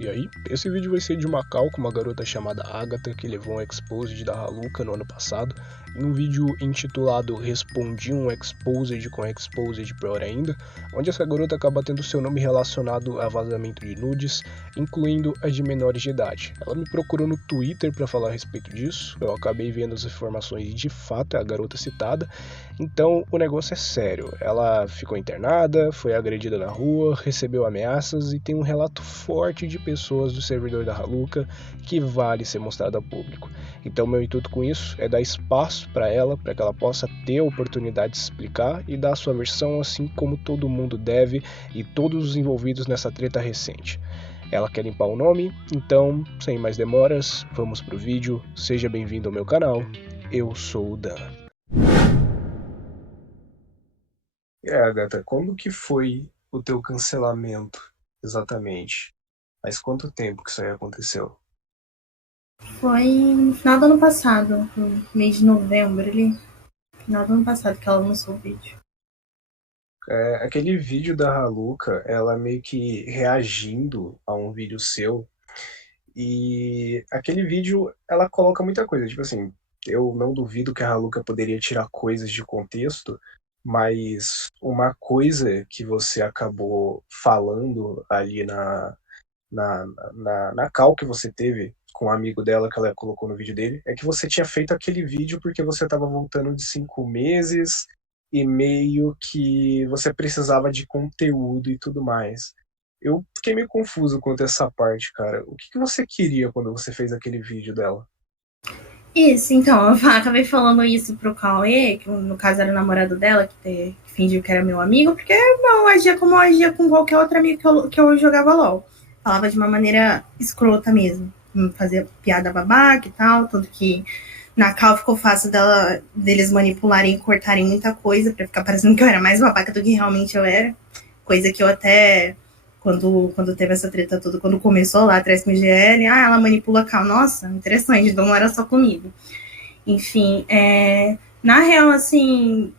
E aí, esse vídeo vai ser de uma call com uma garota chamada Agatha que levou um exposed da Haluka no ano passado, em um vídeo intitulado Respondi um Exposed com Exposed pior ainda, onde essa garota acaba tendo seu nome relacionado a vazamento de nudes, incluindo as de menores de idade. Ela me procurou no Twitter para falar a respeito disso, eu acabei vendo as informações e de fato é a garota citada, então o negócio é sério. Ela ficou internada, foi agredida na rua, recebeu ameaças e tem um relato forte de pessoas do servidor da Haluka que vale ser mostrado ao público. Então meu intuito com isso é dar espaço para que ela possa ter a oportunidade de se explicar e dar a sua versão assim como todo mundo deve e todos os envolvidos nessa treta recente. Ela quer limpar o nome, então, sem mais demoras, vamos pro vídeo. Seja bem-vindo ao meu canal. Eu sou o Dan. Agatha, quando que foi o teu cancelamento, exatamente? Faz quanto tempo que isso aí aconteceu? Foi no final do ano passado, no mês de novembro ali. Final do ano passado que ela lançou o vídeo. Aquele vídeo da Haluka, ela meio que reagindo a um vídeo seu, e aquele vídeo, ela coloca muita coisa, tipo assim, eu não duvido que a Haluka poderia tirar coisas de contexto, mas uma coisa que você acabou falando ali na call que você teve com um amigo dela que ela colocou no vídeo dele, é que você tinha feito aquele vídeo porque você estava voltando de 5 meses e meio que você precisava de conteúdo e tudo mais. Eu fiquei meio confuso quanto a essa parte, cara. O que que você queria quando você fez aquele vídeo dela? Isso, então, eu acabei falando isso pro Cauê, que no caso era o namorado dela, que fingiu que era meu amigo, porque eu agia como eu agia com qualquer outro amigo que eu jogava LOL. Falava de uma maneira escrota mesmo. Fazia piada babaca e tal, tanto que na cal ficou fácil deles manipularem e cortarem muita coisa pra ficar parecendo que eu era mais babaca do que realmente eu era. Coisa que eu até, quando teve essa treta toda, quando começou lá atrás com o GL, ela manipula a cal. Nossa, interessante, então não era só comigo. Enfim, na real, assim,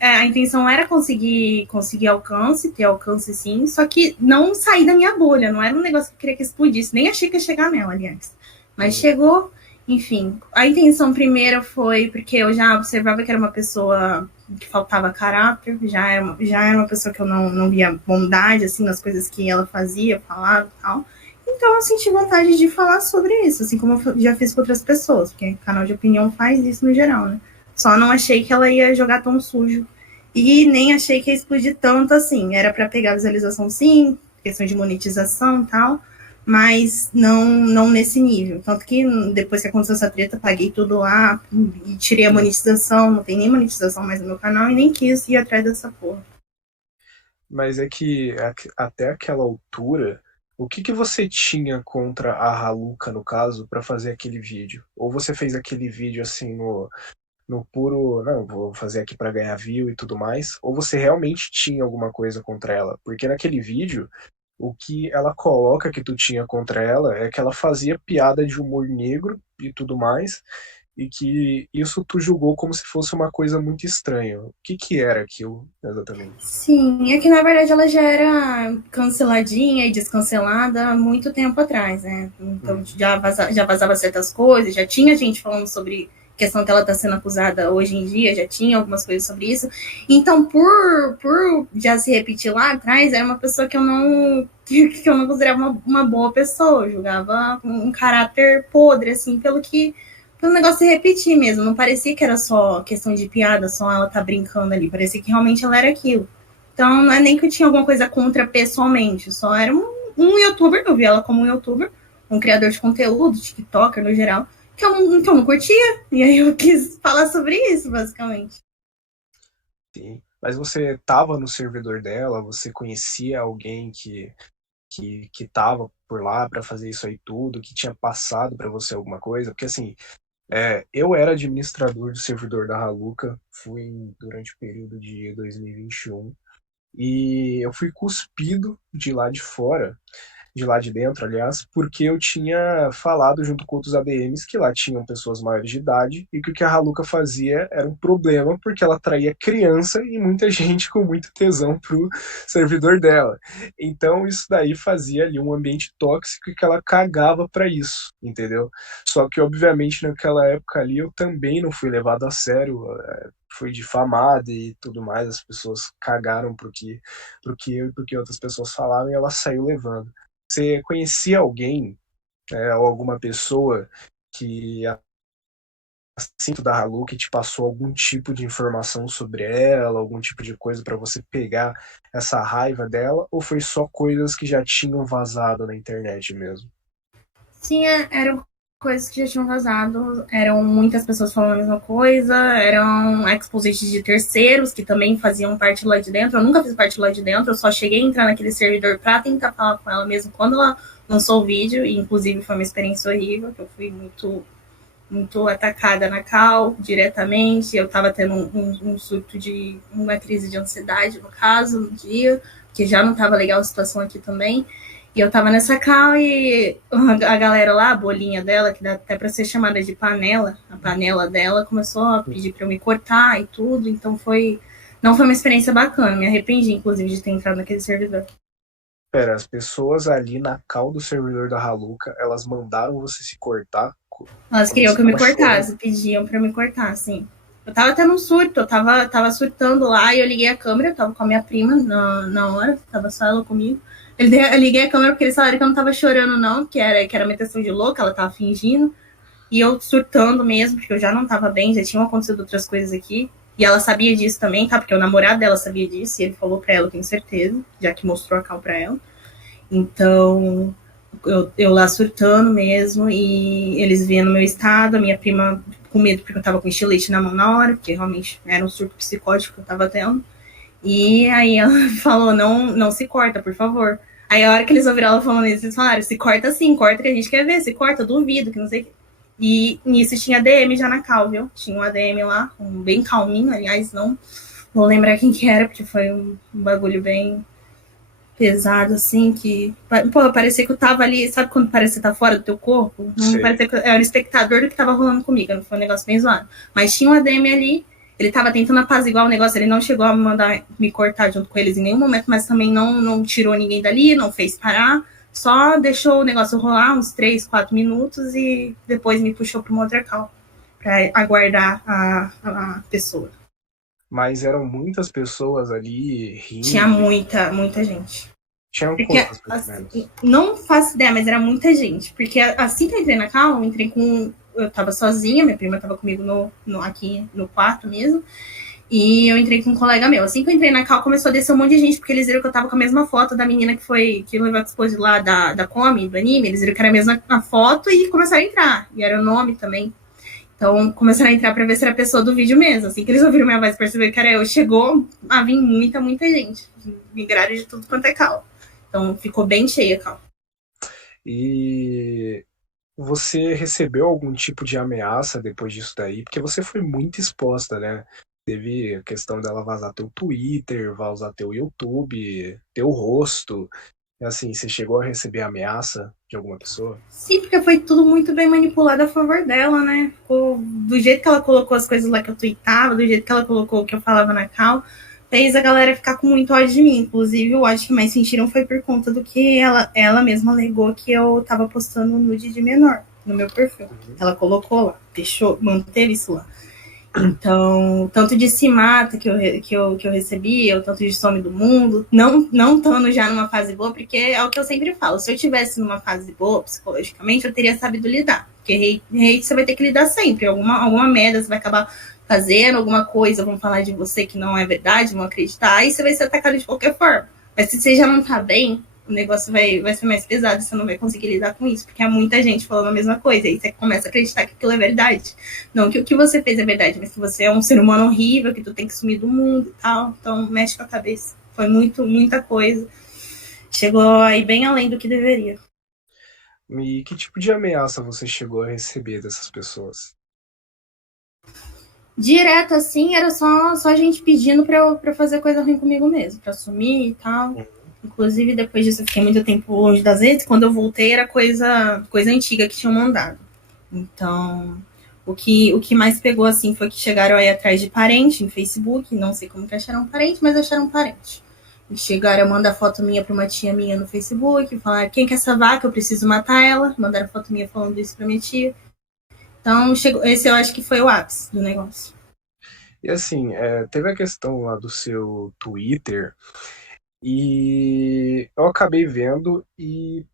a intenção era conseguir alcance, ter alcance sim, só que não sair da minha bolha, não era um negócio que eu queria que explodisse, nem achei que ia chegar nela, aliás. Mas Uhum. chegou, enfim. A intenção primeira foi porque eu já observava que era uma pessoa que faltava caráter, já era uma pessoa que eu não via bondade, assim, nas coisas que ela fazia, falava e tal. Então eu senti vontade de falar sobre isso, assim como eu já fiz com outras pessoas, porque canal de opinião faz isso no geral, né? Só não achei que ela ia jogar tão sujo. E nem achei que ia explodir tanto assim. Era para pegar visualização sim, questão de monetização e tal, mas não nesse nível. Tanto que depois que aconteceu essa treta, paguei tudo lá e tirei a monetização, não tem nem monetização mais no meu canal e nem quis ir atrás dessa porra. Mas é que até aquela altura, o que que você tinha contra a Haluka, no caso, pra fazer aquele vídeo? Ou você fez aquele vídeo assim no puro, não, vou fazer aqui pra ganhar view e tudo mais, ou você realmente tinha alguma coisa contra ela? Porque naquele vídeo, o que ela coloca que tu tinha contra ela é que ela fazia piada de humor negro e tudo mais, e que isso tu julgou como se fosse uma coisa muito estranha. O que que era aquilo, exatamente? Sim, é que na verdade ela já era canceladinha e descancelada há muito tempo atrás, né? Então Uhum. já vazava certas coisas, já tinha gente falando sobre questão que ela está sendo acusada hoje em dia, já tinha algumas coisas sobre isso. Então, por já se repetir lá atrás, era uma pessoa que eu não considerava uma boa pessoa, eu julgava um caráter podre, assim, pelo negócio se repetir mesmo. Não parecia que era só questão de piada, só ela tá brincando ali. Parecia que realmente ela era aquilo. Então, não é nem que eu tinha alguma coisa contra pessoalmente, só era um youtuber, eu vi ela como um youtuber, um criador de conteúdo, TikToker no geral, que eu não curtia. E aí eu quis falar sobre isso, basicamente. Sim. Mas você estava no servidor dela, você conhecia alguém que estava por lá para fazer isso aí tudo, que tinha passado para você alguma coisa? Porque assim, eu era administrador do servidor da Haluka, fui durante o período de 2021, e eu fui cuspido de lá de fora de lá de dentro, aliás, porque eu tinha falado junto com outros ADMs que lá tinham pessoas maiores de idade e que o que a Haluka fazia era um problema porque ela atraía criança e muita gente com muito tesão pro servidor dela. Então isso daí fazia ali um ambiente tóxico e que ela cagava para isso, entendeu? Só que obviamente naquela época ali eu também não fui levado a sério, fui difamado e tudo mais, as pessoas cagaram pro que eu e pro que outras pessoas falavam e ela saiu levando. Você conhecia alguém, ou alguma pessoa que assim da Halu que te passou algum tipo de informação sobre ela, algum tipo de coisa para você pegar essa raiva dela, ou foi só coisas que já tinham vazado na internet mesmo? Sim, eram coisas que já tinham vazado, eram muitas pessoas falando a mesma coisa, eram expositions de terceiros que também faziam parte lá de dentro. Eu nunca fiz parte lá de dentro, eu só cheguei a entrar naquele servidor pra tentar falar com ela mesmo quando ela lançou o vídeo, e inclusive foi uma experiência horrível, que eu fui muito atacada na cal diretamente. Eu tava tendo um surto de uma crise de ansiedade, no caso, no dia, que já não tava legal a situação aqui também. E eu tava nessa cal e a galera lá, a bolinha dela, que dá até pra ser chamada de panela, a panela dela começou a pedir pra eu me cortar e tudo. Então não foi uma experiência bacana. Me arrependi, inclusive, de ter entrado naquele servidor. Pera, as pessoas ali na call do servidor da Haluka, elas mandaram você se cortar Elas quando queriam você que eu me tava chorando? cortasse, pediam pra eu me cortar, assim. Eu tava tendo um surto, eu tava surtando lá e eu liguei a câmera, eu tava com a minha prima na hora, tava só ela comigo. Eu liguei a câmera porque eles falaram que eu não tava chorando, não, que era uma questão de louca, ela tava fingindo. E eu surtando mesmo, porque eu já não tava bem, já tinham acontecido outras coisas aqui. E ela sabia disso também, tá? Porque o namorado dela sabia disso, e ele falou pra ela, eu tenho certeza, já que mostrou a cal pra ela. Então, eu lá surtando mesmo, e eles vendo meu estado, a minha prima com medo porque eu tava com estilete na mão na hora, porque realmente era um surto psicótico que eu tava tendo. E aí ela falou, não se corta, por favor. Aí a hora que eles ouviram ela falando isso, eles falaram, se corta sim, corta que a gente quer ver, se corta, duvido, que não sei o que. E nisso tinha DM já na cal, viu? Tinha um ADM lá, bem calminho, aliás, não vou lembrar quem que era, porque foi um bagulho bem pesado, assim, que, pô, parecia que eu tava ali, sabe quando parece que você tá fora do teu corpo? Não Sei. parecia que eu era espectador do que tava rolando comigo, não foi um negócio bem zoado. Mas tinha um ADM ali, ele tava tentando apaziguar o negócio, ele não chegou a me mandar me cortar junto com eles em nenhum momento, mas também não tirou ninguém dali, não fez parar, só deixou o negócio rolar uns 3, 4 minutos e depois me puxou pra uma outra cal, pra aguardar a pessoa. Mas eram muitas pessoas ali Tinha rindo. muita gente. Tinham Porque, quantas, mais ou assim, menos? não faço ideia, mas era muita gente. Porque assim que eu entrei na cal, eu entrei com. Eu tava sozinha, minha prima tava comigo aqui no quarto mesmo. E eu entrei com um colega meu. Assim que eu entrei na cal, começou a descer um monte de gente, porque eles viram que eu tava com a mesma foto da menina que levou a expose lá da Come, do anime. Eles viram que era a mesma a foto e começaram a entrar. E era o nome também. Então começaram a entrar pra ver se era a pessoa do vídeo mesmo. Assim que eles ouviram minha voz e perceberam que era eu, chegou a vir muita gente. Migraram de tudo quanto é cal. Então ficou bem cheia a cal. E você recebeu algum tipo de ameaça depois disso daí? Porque você foi muito exposta, né? Teve a questão dela vazar teu Twitter, vazar teu YouTube, teu rosto. Assim, você chegou a receber ameaça de alguma pessoa? Sim, porque foi tudo muito bem manipulado a favor dela, né? Ficou, do jeito que ela colocou as coisas lá que eu tweetava, do jeito que ela colocou o que eu falava na cal, fez a galera ficar com muito ódio de mim. Inclusive, o ódio que mais sentiram foi por conta do que ela mesma alegou que eu tava postando nude de menor no meu perfil. Uhum. Ela colocou lá, deixou, manteve isso lá. Então, tanto de se mata que eu recebi, o tanto de some do mundo, não estando já numa fase boa, porque é o que eu sempre falo, se eu tivesse numa fase boa psicologicamente, eu teria sabido lidar. Porque hate você vai ter que lidar sempre, alguma merda você vai acabar fazendo, alguma coisa, vão falar de você que não é verdade, vão acreditar, e você vai ser atacado de qualquer forma. Mas se você já não tá bem, o negócio vai ser mais pesado, você não vai conseguir lidar com isso, porque há muita gente falando a mesma coisa, e você começa a acreditar que aquilo é verdade. Não que o que você fez é verdade, mas que você é um ser humano horrível, que tu tem que sumir do mundo e tal. Então, mexe com a cabeça. Foi muita coisa. Chegou aí bem além do que deveria. E que tipo de ameaça você chegou a receber dessas pessoas? Direto assim, era só a gente pedindo pra eu fazer coisa ruim comigo mesmo, pra sumir e tal. Inclusive, depois disso, eu fiquei muito tempo longe das redes. Quando eu voltei, era coisa antiga que tinham mandado. Então, o que mais pegou, assim, foi que chegaram aí atrás de parente em Facebook. Não sei como que acharam parente, mas acharam parente. E chegaram a mandar foto minha pra uma tia minha no Facebook. Falaram, quem quer essa vaca? Eu preciso matar ela. Mandaram foto minha falando isso pra minha tia. Então, chegou, esse eu acho que foi o ápice do negócio. E assim, teve a questão lá do seu Twitter, e eu acabei vendo, e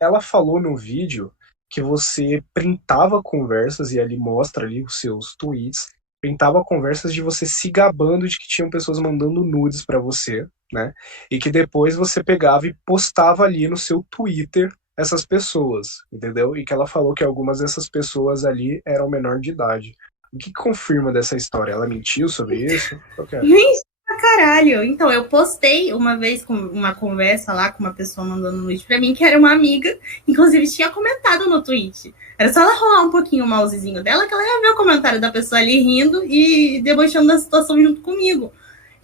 ela falou no vídeo que você printava conversas, e ali mostra ali os seus tweets, printava conversas de você se gabando de que tinham pessoas mandando nudes pra você, né? E que depois você pegava e postava ali no seu Twitter essas pessoas, entendeu? E que ela falou que algumas dessas pessoas ali eram menor de idade. O que confirma dessa história? Ela mentiu sobre isso? Qual que é? Gente, pra caralho. Então, eu postei uma vez com uma conversa lá com uma pessoa mandando um tweet pra mim, que era uma amiga, inclusive tinha comentado no tweet. Era só ela rolar um pouquinho o mousezinho dela, que ela ia ver o comentário da pessoa ali rindo e debochando da situação junto comigo.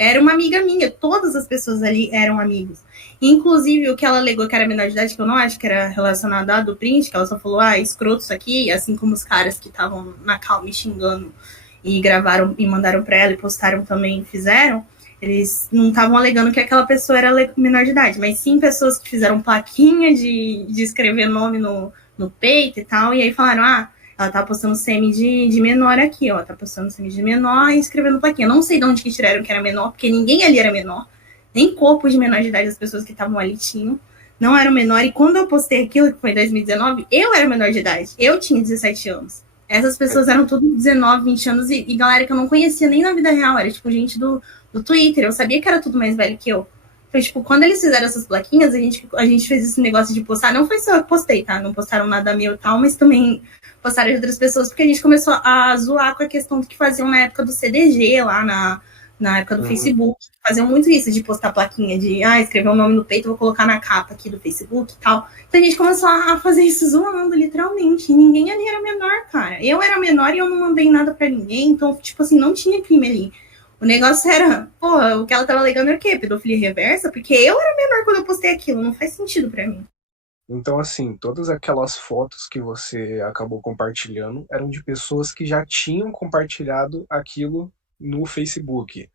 Era uma amiga minha, todas as pessoas ali eram amigos. Inclusive, o que ela alegou que era menor de idade, que eu não acho que era relacionado a do print, que ela só falou, escroto isso aqui, assim como os caras que estavam na cal me xingando e gravaram e mandaram pra ela e postaram também, fizeram, eles não estavam alegando que aquela pessoa era menor de idade, mas sim pessoas que fizeram plaquinha de escrever nome no peito e tal, e aí falaram, ela tá postando semi de menor aqui, ó, tá postando semi de menor e escrevendo plaquinha. Não sei de onde que tiraram que era menor, porque ninguém ali era menor, nem corpo de menor de idade as pessoas que estavam ali tinham, não eram menor, e quando eu postei aquilo, que foi em 2019, eu era menor de idade, eu tinha 17 anos. Essas pessoas eram tudo 19, 20 anos e galera que eu não conhecia nem na vida real, era tipo gente do Twitter, eu sabia que era tudo mais velho que eu. Então, tipo, quando eles fizeram essas plaquinhas, a gente fez esse negócio de postar. Não foi só eu que postei, tá? Não postaram nada meu e tal, mas também postaram de outras pessoas, porque a gente começou a zoar com a questão do que faziam na época do CDG, lá na época do Uhum. Facebook. Faziam muito isso, de postar plaquinha, de escrever um nome no peito, vou colocar na capa aqui do Facebook e tal. Então a gente começou a fazer isso zoando, literalmente. E ninguém ali era menor, cara. Eu era menor e eu não mandei nada pra ninguém, então, tipo assim, não tinha crime ali. O negócio era, porra, o que ela tava alegando era o quê? Pedofilia reversa? Porque eu era menor quando eu postei aquilo, não faz sentido pra mim. Então, assim, todas aquelas fotos que você acabou compartilhando eram de pessoas que já tinham compartilhado aquilo no Facebook.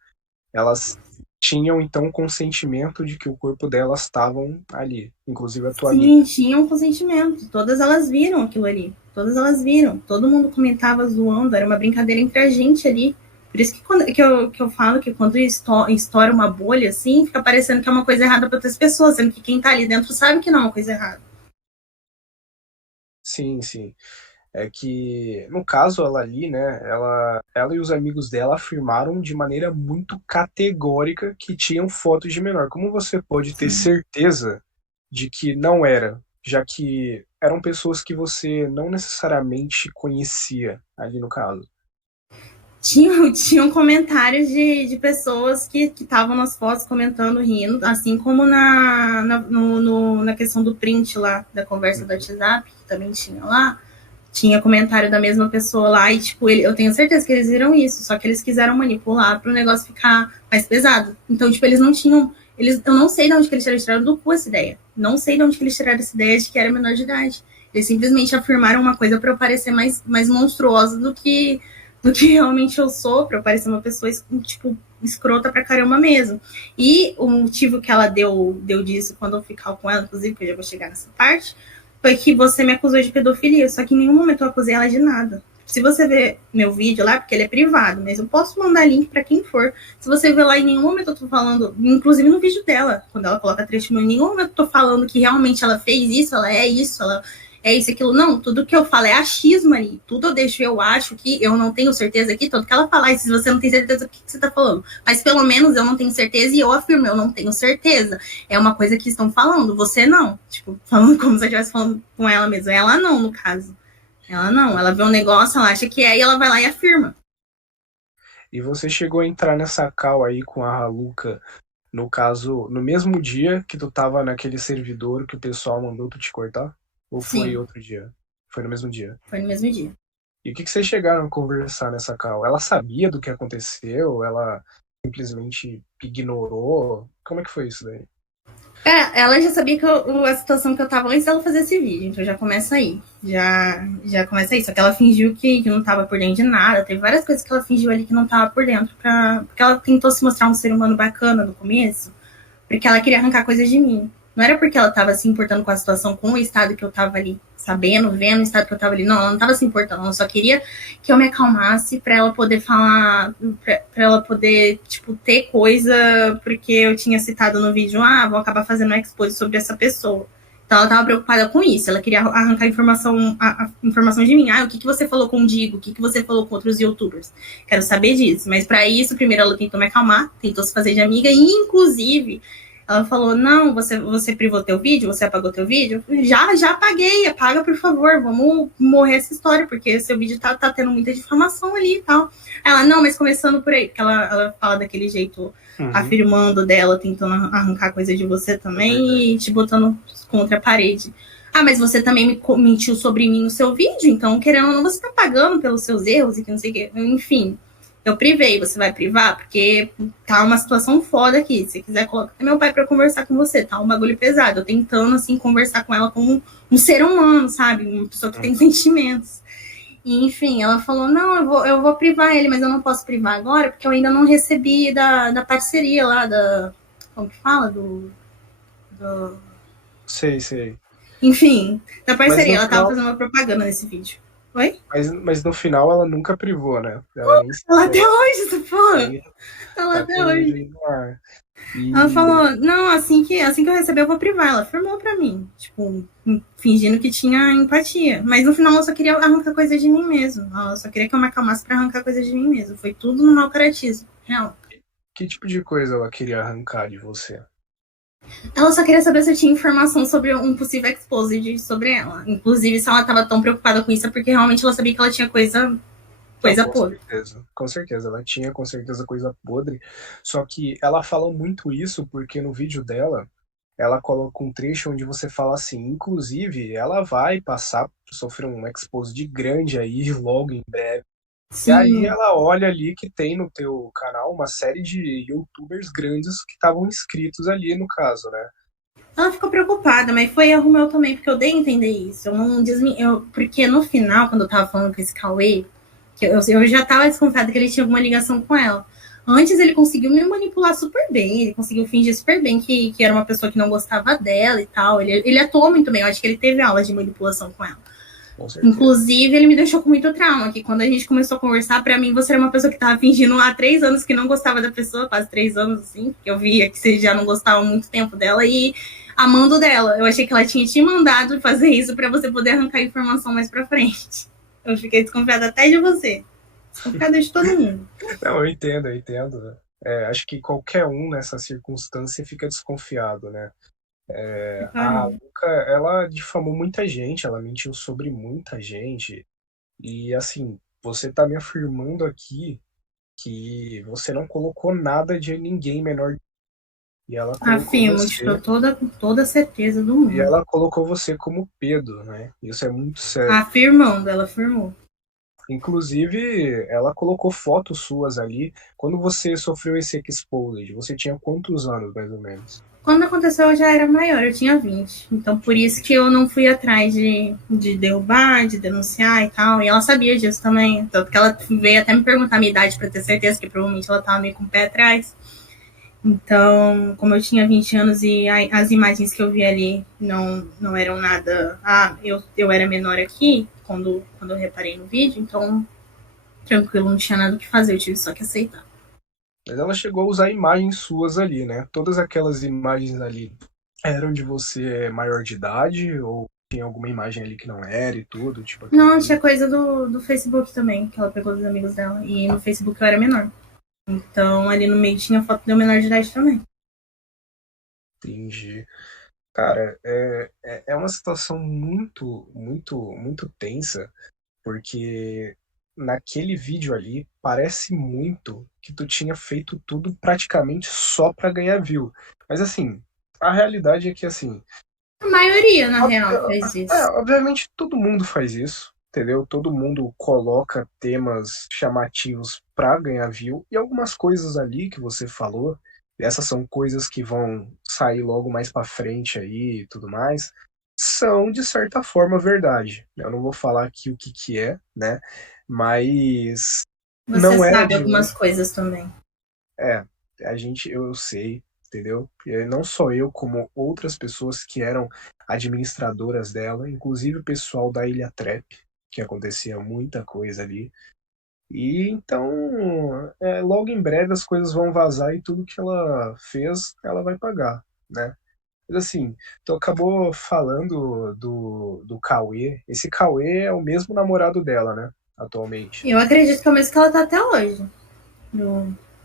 Elas tinham, então, consentimento de que o corpo delas estavam ali, inclusive a tua Sim, amiga. tinham consentimento. Todas elas viram aquilo ali. Todas elas viram. Todo mundo comentava zoando, era uma brincadeira entre a gente ali. Por isso que, que eu falo que quando estoura uma bolha assim, fica parecendo que é uma coisa errada para outras pessoas, sendo que quem tá ali dentro sabe que não é uma coisa errada. Sim, sim. É que, no caso, ela ali, né, ela e os amigos dela afirmaram de maneira muito categórica que tinham fotos de menor. Como você pode ter Sim. certeza de que não era, já que eram pessoas que você não necessariamente conhecia ali no caso? Tinham comentários de pessoas que estavam nas fotos comentando, rindo, assim como na questão do print lá, da conversa do Uhum. WhatsApp, que também tinha lá. Tinha comentário da mesma pessoa lá e, tipo, eu tenho certeza que eles viram isso, só que eles quiseram manipular para o negócio ficar mais pesado. Então, tipo, eles não tinham. Eu não sei de onde que eles tiraram do cu essa ideia. Não sei de onde que eles tiraram essa ideia de que era menor de idade. Eles simplesmente afirmaram uma coisa para eu parecer mais monstruosa do que realmente eu sou, para eu parecer uma pessoa, tipo, escrota pra caramba mesmo. E o motivo que ela deu disso quando eu ficar com ela, inclusive, que eu já vou chegar nessa parte, foi que você me acusou de pedofilia, só que em nenhum momento eu acusei ela de nada. Se você ver meu vídeo lá, porque ele é privado, mas eu posso mandar link para quem for. Se você ver lá, em nenhum momento eu tô falando, inclusive no vídeo dela, quando ela coloca trecho meu, em nenhum momento eu tô falando que realmente ela fez isso, ela é isso, ela é isso, aquilo. Não, tudo que eu falo é achismo ali. Tudo eu deixo, eu acho que eu não tenho certeza aqui, tudo que ela falar, e se você não tem certeza, o que você tá falando? Mas pelo menos eu não tenho certeza e eu afirmo, eu não tenho certeza. É uma coisa que estão falando, você não. Tipo, falando como se eu estivesse falando com ela mesma. Ela não, no caso. Ela não. Ela vê um negócio, ela acha que é e ela vai lá e afirma. E você chegou a entrar nessa call aí com a Haluca, no caso, no mesmo dia que tu tava naquele servidor que o pessoal mandou tu te cortar? Ou foi Sim, outro dia? Foi no mesmo dia. foi no mesmo dia. E o que vocês chegaram a conversar nessa call? Ela sabia do que aconteceu? Ela simplesmente ignorou? Como é que foi isso daí? Ela já sabia que a situação que eu tava antes dela fazer esse vídeo, então já começa aí. Já começa aí. Só que ela fingiu que não tava por dentro de nada. Teve várias coisas que ela fingiu ali que não tava por dentro. Porque ela tentou se mostrar um ser humano bacana no começo, porque ela queria arrancar coisas de mim. Não era porque ela estava se importando com a situação, com o estado que eu estava ali, sabendo, vendo o estado que eu estava ali. Não, ela não estava se importando. Ela só queria que eu me acalmasse para ela poder falar, para ela poder, tipo, ter coisa, porque eu tinha citado no vídeo, vou acabar fazendo um expose sobre essa pessoa. Então ela estava preocupada com isso. Ela queria arrancar a informação de mim. O que você falou com o Digo? O que você falou com outros youtubers? Quero saber disso. Mas para isso, primeiro ela tentou me acalmar, tentou se fazer de amiga e, inclusive, ela falou, não, você privou teu vídeo? Você apagou teu vídeo? Já apaguei, apaga, por favor, vamos morrer essa história, porque seu vídeo tá tendo muita difamação ali e tal. Ela, não, mas começando por aí, porque ela fala daquele jeito, afirmando dela, tentando arrancar coisa de você também e te botando contra a parede. Mas você também me mentiu sobre mim no seu vídeo, então, querendo ou não, você tá pagando pelos seus erros e que não sei o quê. Enfim, eu privei, você vai privar? Porque tá uma situação foda aqui. Se quiser, coloca meu pai pra conversar com você. Tá um bagulho pesado. Eu tentando, assim, conversar com ela como um ser humano, sabe? Uma pessoa que tem sentimentos. E, enfim, ela falou, não, eu vou privar ele, mas eu não posso privar agora, porque eu ainda não recebi da parceria lá, como que fala? Sei. Enfim, da Mas parceria. no Ela tava final, fazendo uma propaganda nesse vídeo. Oi? mas no final ela nunca privou, né? Ela nem Ela até citou. hoje, essa porra. Aí Ela tá até com ele hoje. aí no ar. Ela E falou, não, assim que eu receber, eu vou privar. Ela firmou pra mim, tipo, fingindo que tinha empatia. Mas no final ela só queria arrancar coisa de mim mesmo. Ela só queria que eu me acalmasse pra arrancar coisa de mim mesmo. Foi tudo no mau caratismo, real. que tipo de coisa ela queria arrancar de você? Ela só queria saber se eu tinha informação sobre um possível exposed sobre ela. Inclusive, se ela tava tão preocupada com isso, é porque realmente ela sabia que ela tinha Não, coisa podre. com certeza, ela tinha com certeza coisa podre, só que ela fala muito isso porque no vídeo dela, ela coloca um trecho onde você fala assim, inclusive, ela vai passar por sofrer um expose de grande aí logo em breve. E aí Sim. ela olha ali que tem no teu canal uma série de youtubers grandes que estavam inscritos ali no caso, né? Ela ficou preocupada, mas foi erro meu também, porque eu dei a entender isso. Eu não porque no final, quando eu tava falando com esse Cauê, que eu já tava desconfiada que ele tinha alguma ligação com ela. Antes ele conseguiu me manipular super bem, ele conseguiu fingir super bem que era uma pessoa que não gostava dela e tal. Ele atuou muito bem, eu acho que ele teve aulas de manipulação com ela. Com certeza. Inclusive, ele me deixou com muito trauma, que quando a gente começou a conversar, pra mim você era uma pessoa que tava fingindo há 3 anos que não gostava da pessoa, quase 3 anos, assim, que eu via que você já não gostava há muito tempo dela, e amando dela. Eu achei que ela tinha te mandado fazer isso pra você poder arrancar informação mais pra frente. Eu fiquei desconfiada até de você. Desconfiada de todo mundo. Não, eu entendo. É, acho que qualquer um nessa circunstância fica desconfiado, né? A Luca, ela difamou muita gente, ela mentiu sobre muita gente. E assim, você tá me afirmando aqui que você não colocou nada de ninguém menor. E ela colocou Afirmo, tipo, você, toda certeza do e mundo. ela colocou você como Pedro, né? Isso é muito sério. Afirmando, ela afirmou. Inclusive, ela colocou fotos suas ali. Quando você sofreu esse exposed, você tinha quantos anos, mais ou menos? Quando aconteceu, eu já era maior, eu tinha 20. Então, por isso que eu não fui atrás de derrubar, de denunciar e tal. E ela sabia disso também. Tanto que ela veio até me perguntar a minha idade pra ter certeza, que provavelmente ela tava meio com o pé atrás. Então, como eu tinha 20 anos e as imagens que eu vi ali não eram nada. Eu era menor aqui, quando eu reparei no vídeo. Então, tranquilo, não tinha nada o que fazer, eu tive só que aceitar. Mas ela chegou a usar imagens suas ali, né? Todas aquelas imagens ali eram de você maior de idade ou tinha alguma imagem ali que não era e tudo, tipo aquilo Não, ali? tinha coisa do Facebook também, que ela pegou dos amigos dela. E no Facebook eu era menor. Então ali no meio tinha foto de eu menor de idade também. Entendi. Cara, é uma situação muito tensa, porque naquele vídeo ali parece muito que tu tinha feito tudo praticamente só pra ganhar view. Mas assim, a realidade é que assim, A maioria, na real, fez isso. obviamente todo mundo faz isso, entendeu? Todo mundo coloca temas chamativos pra ganhar view e algumas coisas ali que você falou. essas são coisas que vão sair logo mais pra frente aí e tudo mais, são, de certa forma, verdade. Eu não vou falar aqui o que que é, né? Mas Você não era sabe de algumas hoje. coisas também. É, eu sei, entendeu? E não só eu, como outras pessoas que eram administradoras dela, inclusive o pessoal da Ilha Trap, que acontecia muita coisa ali. E então, logo em breve as coisas vão vazar e tudo que ela fez, ela vai pagar, né? Mas assim, tu acabou falando do Cauê. Esse Cauê é o mesmo namorado dela, né? Atualmente. Eu acredito que é o mesmo que ela tá até hoje.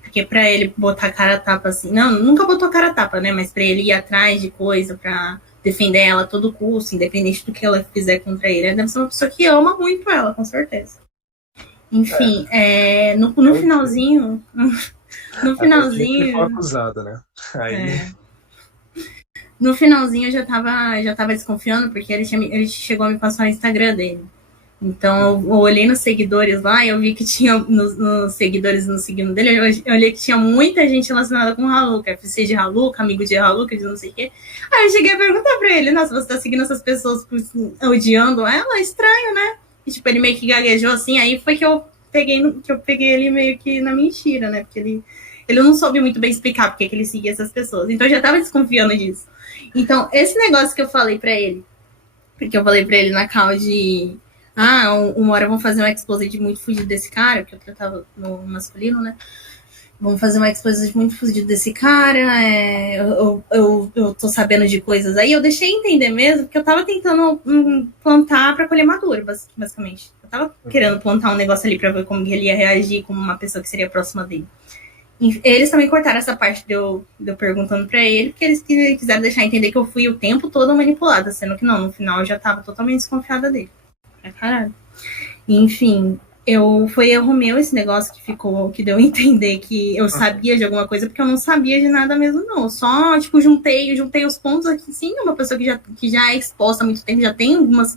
Porque pra ele botar cara a tapa assim. Não, nunca botou cara a tapa, né? Mas pra ele ir atrás de coisa pra defender ela a todo custo, independente do que ela fizer contra ele. Deve ser uma pessoa que ama muito ela, com certeza. É, Enfim, no eu entendo. finalzinho. No Até o dia que ele for finalzinho. acusado, né? Aí. É, no finalzinho eu já tava desconfiando, porque ele chegou a me passar o Instagram dele. Então eu olhei nos seguidores lá e eu vi que tinha nos seguidores no seguindo dele, eu olhei que tinha muita gente relacionada com o Haluca, FC de Haluca, amigo de Haluca, de não sei o quê. Aí eu cheguei a perguntar pra ele, nossa, você tá seguindo essas pessoas odiando ela? É estranho, né? E tipo, ele meio que gaguejou assim, aí foi que eu peguei ele meio que na mentira, né? Porque ele não soube muito bem explicar porque que ele seguia essas pessoas. Então eu já tava desconfiando disso. Então, esse negócio que eu falei pra ele, porque eu falei pra ele na call de. Ah, uma hora vamos fazer uma exposed muito fugido desse cara, porque eu tratava no masculino, né? Vamos fazer uma exposed muito fugido desse cara. Eu tô sabendo de coisas aí. Eu deixei entender mesmo, porque eu tava tentando plantar pra colher maduro, basicamente. Eu tava querendo plantar um negócio ali pra ver como ele ia reagir como uma pessoa que seria próxima dele. Eles também cortaram essa parte de eu perguntando pra ele, porque eles quiseram deixar entender que eu fui o tempo todo manipulada, sendo que não, no final eu já tava totalmente desconfiada dele. É caralho. Enfim, foi erro meu esse negócio que deu a entender que eu sabia de alguma coisa, porque eu não sabia de nada mesmo, não. Eu só, tipo, juntei os pontos aqui, sim, uma pessoa que já é exposta há muito tempo, já tem umas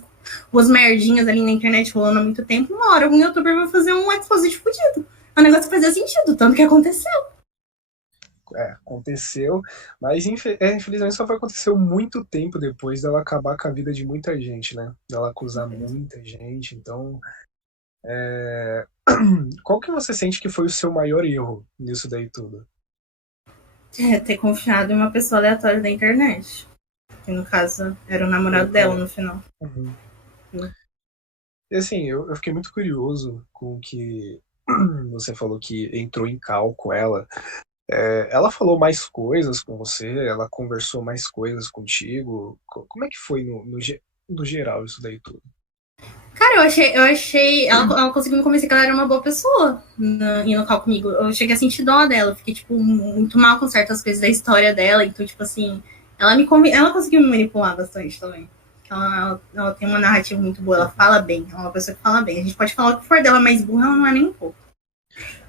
merdinhas ali na internet rolando há muito tempo. Uma hora algum youtuber vai fazer um exposite fudido. É um negócio que fazia sentido, tanto que aconteceu. Aconteceu, mas infelizmente só foi acontecer muito tempo depois dela acabar com a vida de muita gente, né? Dela acusar muita gente. Então, qual que você sente que foi o seu maior erro nisso daí tudo? Ter confiado em uma pessoa aleatória da internet. Que no caso era o namorado dela no final. Uhum. E assim, eu fiquei muito curioso com o que você falou que entrou em cal com ela. Ela falou mais coisas com você? Ela conversou mais coisas contigo? Como é que foi no geral isso daí tudo? Cara, eu achei. Ela conseguiu me convencer que ela era uma boa pessoa em local comigo. Eu cheguei a sentir dó dela. Eu fiquei, tipo, muito mal com certas coisas da história dela. Então, tipo assim, ela conseguiu me manipular bastante também. Ela tem uma narrativa muito boa, ela fala bem. É uma pessoa que fala bem. A gente pode falar o que for dela, mas burra ela não é nem um pouco.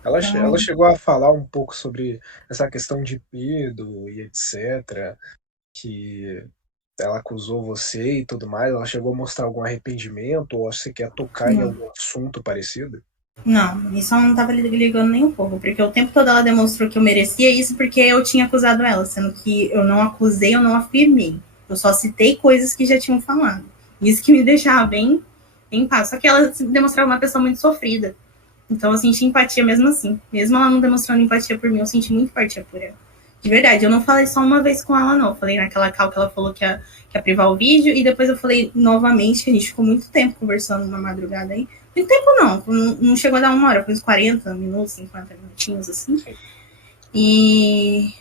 Ela Então, chegou a falar um pouco sobre essa questão de pedo e etc. Que ela acusou você e tudo mais. Ela chegou a mostrar algum arrependimento ou você quer tocar em não. algum assunto parecido? Não, isso eu não tava ligando nem um pouco, porque o tempo todo ela demonstrou que eu merecia isso porque eu tinha acusado ela, sendo que eu não acusei, eu não afirmei. Eu só citei coisas que já tinham falado. Isso que me deixava bem em paz. Só que ela demonstrava uma pessoa muito sofrida. Então eu senti empatia mesmo assim. Mesmo ela não demonstrando empatia por mim, eu senti muito empatia por ela. De verdade, eu não falei só uma vez com ela, não. Eu falei naquela call que ela falou que ia privar o vídeo, e depois eu falei novamente, que a gente ficou muito tempo conversando uma madrugada aí. Muito tempo não chegou a dar uma hora, foi uns 40 minutos, 50 minutinhos, assim. Sim. E,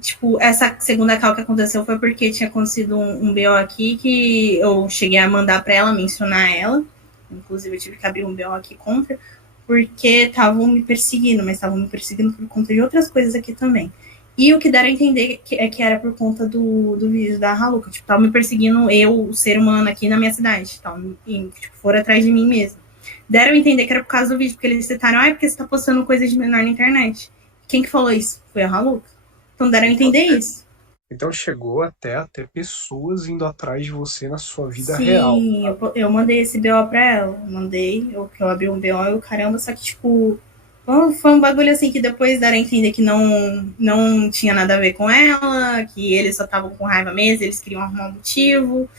tipo, essa segunda call que aconteceu foi porque tinha acontecido um BO aqui que eu cheguei a mandar pra ela, mencionar ela. Inclusive, eu tive que abrir um BO aqui contra, porque estavam me perseguindo, mas estavam me perseguindo por conta de outras coisas aqui também. E o que deram a entender que era por conta do vídeo da Haluca. Tipo, estavam me perseguindo eu, o ser humano, aqui na minha cidade. E, tipo, foram atrás de mim mesmo. Deram a entender que era por causa do vídeo, porque eles citaram, porque você tá postando coisa de menor na internet. Quem que falou isso? Foi a Haluca. Então deram a entender isso. Então chegou até a ter pessoas indo atrás de você na sua vida real. Sim, eu mandei esse BO pra ela. Eu abri um BO e o caramba, só que, tipo, Foi um bagulho assim que depois deram a entender que não tinha nada a ver com ela, que eles só estavam com raiva mesmo, eles queriam arrumar um motivo.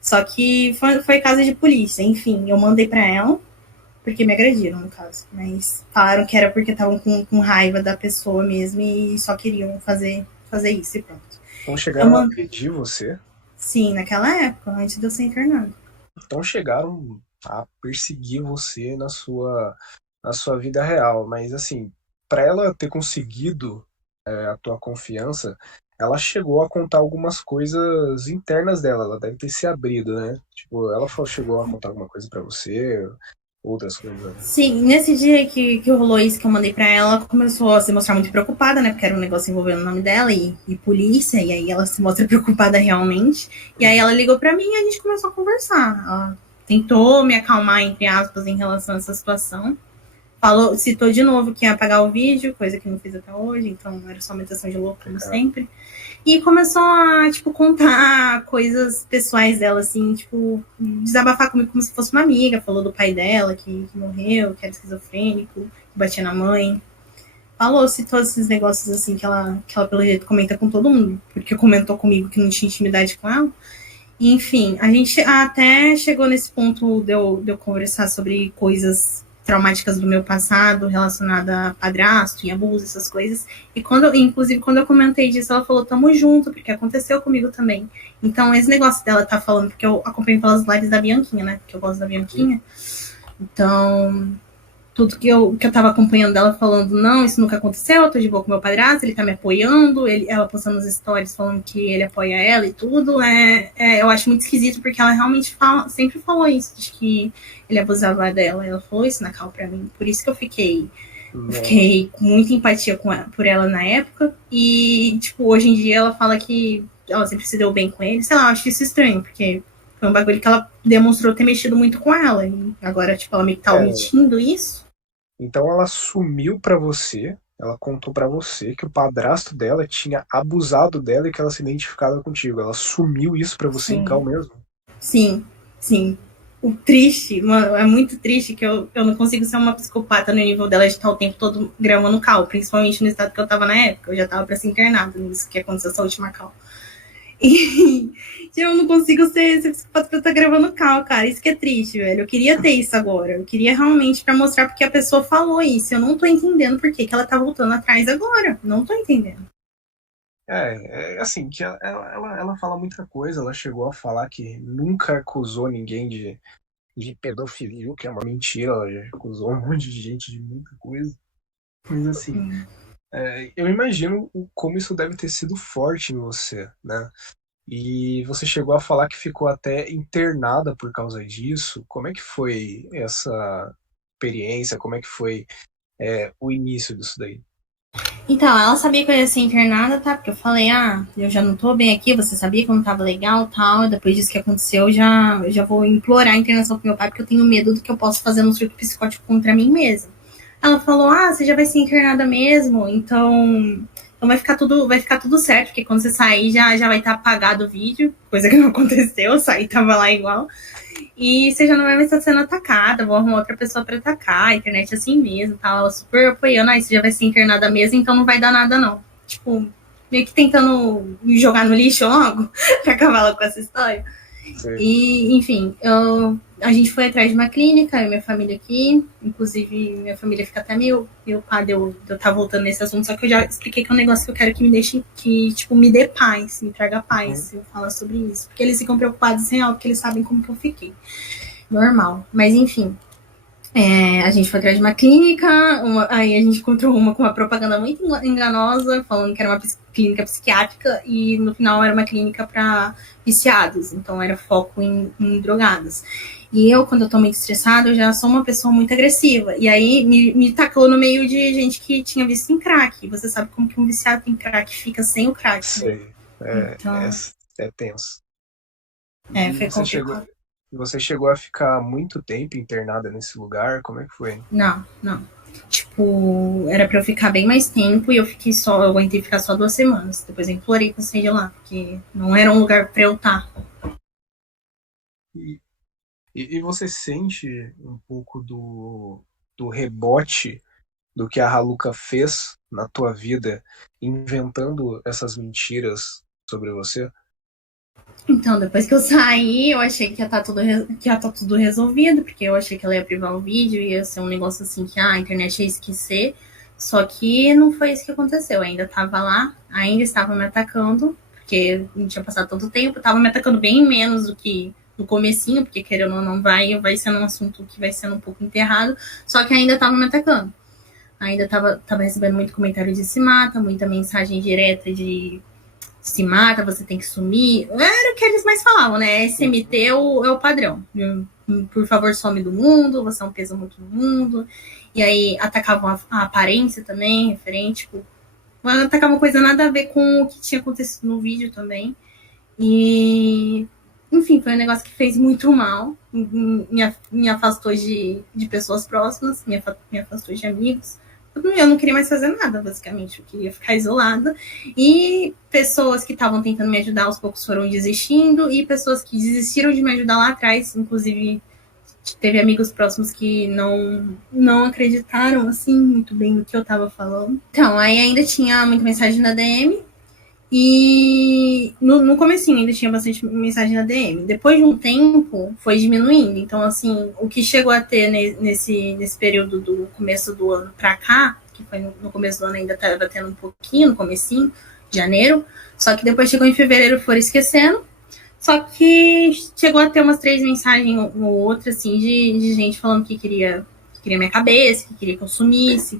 Só que foi casa de polícia. Enfim, eu mandei pra ela, porque me agrediram, no caso. Mas falaram que era porque estavam com raiva da pessoa mesmo e só queriam fazer isso e pronto. Então chegaram a agredir você? Sim, naquela época, antes de eu ser internada. Então chegaram a perseguir você na sua vida real. Mas assim, para ela ter conseguido a tua confiança, ela chegou a contar algumas coisas internas dela. Ela deve ter se abrido, né? Tipo, ela chegou a contar alguma coisa para você, outras coisas. Sim, nesse dia que rolou isso que eu mandei pra ela, ela começou a se mostrar muito preocupada, né? Porque era um negócio envolvendo o nome dela e polícia, e aí ela se mostra preocupada realmente. E aí ela ligou pra mim e a gente começou a conversar. Ela tentou me acalmar, entre aspas, em relação a essa situação. Citou de novo que ia apagar o vídeo, coisa que não fiz até hoje, então era só meditação de louco, como sempre. E começou a, tipo, contar coisas pessoais dela, assim, tipo, desabafar comigo como se fosse uma amiga. Falou do pai dela, que morreu, que era esquizofrênico, que batia na mãe. Falou-se todos esses negócios, assim, que ela, pelo jeito, comenta com todo mundo. Porque comentou comigo que não tinha intimidade com ela. E, enfim, a gente até chegou nesse ponto de eu conversar sobre coisas traumáticas do meu passado, relacionada a padrasto e abuso, essas coisas. E inclusive, quando eu comentei disso, ela falou, tamo junto, porque aconteceu comigo também. Então, esse negócio dela tá falando, porque eu acompanho pelas lives da Bianquinha, né? Porque eu gosto da Bianquinha. Então, tudo que eu tava acompanhando dela falando, não, isso nunca aconteceu, eu tô de boa com meu padrasto, ele tá me apoiando, ela postando nos stories falando que ele apoia ela e tudo, eu acho muito esquisito, porque ela realmente sempre falou isso, de que ele abusava dela, ela falou isso na cal pra mim, por isso que eu fiquei com muita empatia por ela na época, e, tipo, hoje em dia ela fala que ela sempre se deu bem com ele, sei lá, eu acho isso estranho, porque foi um bagulho que ela demonstrou ter mexido muito com ela, e agora, tipo, ela meio que tá omitindo isso. Então ela sumiu pra você, ela contou pra você que o padrasto dela tinha abusado dela e que ela se identificava contigo. Ela sumiu isso pra você em cal Sim, mesmo? sim, sim. O triste, mano, é muito triste que eu não consigo ser uma psicopata no nível dela de estar o tempo todo gravando cal, principalmente no estado que eu tava na época. Eu já tava pra ser internada nisso que aconteceu essa última cal. E eu não consigo ser psicopata pra estar gravando cal, cara. Isso que é triste, velho. Eu queria ter isso agora. Eu queria realmente pra mostrar porque a pessoa falou isso. Eu não tô entendendo por que ela tá voltando atrás agora. Não tô entendendo. É assim, que ela fala muita coisa, ela chegou a falar que nunca acusou ninguém de pedofilia, o que é uma mentira, ela já acusou um monte de gente de muita coisa. Mas assim, eu imagino como isso deve ter sido forte em você, né? E você chegou a falar que ficou até internada por causa disso. Como é que foi essa experiência? Como é que foi o início disso daí? Então, ela sabia que eu ia ser internada, tá? Porque eu falei, eu já não tô bem aqui, você sabia que eu não tava legal tal. E depois disso que aconteceu, eu já vou implorar a internação pro meu pai, porque eu tenho medo do que eu posso fazer no surto psicótico contra mim mesma. Ela falou, você já vai ser internada mesmo, então vai ficar tudo certo, porque quando você sair já vai estar apagado o vídeo, coisa que não aconteceu, eu saí tava lá igual. E você já não vai mais estar sendo atacada, vou arrumar outra pessoa pra atacar, a internet é assim mesmo, tá? Ela super apoiando, aí você já vai ser internada mesmo, então não vai dar nada, não. Tipo, meio que tentando me jogar no lixo logo, pra acabar com essa história. Você, E, enfim, a gente foi atrás de uma clínica, eu e minha família aqui. Inclusive, minha família fica até meio pá de eu estar voltando nesse assunto, só que eu já expliquei que é um negócio que eu quero que me deixe, que, tipo, me dê paz, me traga paz, se eu falar sobre isso. Porque eles ficam preocupados sem algo, porque eles sabem como que eu fiquei. Normal. Mas, enfim, a gente foi atrás de uma clínica, aí a gente encontrou uma com uma propaganda muito enganosa, falando que era uma clínica psiquiátrica, e no final era uma clínica para viciados, então era foco em drogados. E eu, quando eu tô muito estressada, eu já sou uma pessoa muito agressiva. E aí me tacou no meio de gente que tinha visto em crack. Você sabe como que um viciado em crack fica sem o crack, né? sei. Então, É tenso. E foi complicado. você chegou a ficar muito tempo internada nesse lugar? Como é que foi? Não, não. Tipo, era pra eu ficar bem mais tempo e eu aguentei ficar só 2 semanas. Depois eu implorei pra sair de lá, porque não era um lugar pra eu estar. E, e você sente um pouco do rebote do que a Haluka fez na tua vida inventando essas mentiras sobre você? Então, depois que eu saí, eu achei que que ia tá tudo resolvido, porque eu achei que ela ia privar o vídeo, ia ser um negócio assim que a internet ia esquecer. Só que não foi isso que aconteceu. Eu ainda tava lá, ainda estava me atacando, porque não tinha passado tanto tempo, tava me atacando bem menos do que no comecinho, porque querendo ou não vai sendo um assunto que vai sendo um pouco enterrado, só que ainda tava me atacando. Ainda tava recebendo muito comentário de se mata, muita mensagem direta de se mata, você tem que sumir. Era o que eles mais falavam, né? SMT é o padrão. Por favor, some do mundo, você é um peso muito no mundo. E aí atacavam a aparência também, referente, tipo, atacavam coisa nada a ver com o que tinha acontecido no vídeo também. E, enfim, foi um negócio que fez muito mal. Me afastou de pessoas próximas, me afastou de amigos. Eu não queria mais fazer nada, basicamente. Eu queria ficar isolada. E pessoas que estavam tentando me ajudar aos poucos foram desistindo. E pessoas que desistiram de me ajudar lá atrás, inclusive teve amigos próximos que não acreditaram assim muito bem no que eu estava falando. Então, aí ainda tinha muita mensagem na DM. E no comecinho ainda tinha bastante mensagem na DM. Depois de um tempo, foi diminuindo. Então, assim, o que chegou a ter nesse período do começo do ano pra cá, que foi no começo do ano ainda estava tendo um pouquinho, no comecinho, de janeiro. Só que depois chegou em fevereiro, foram esquecendo. Só que chegou a ter umas 3 mensagens ou outra, assim, de gente falando que queria minha cabeça, que queria que eu sumisse,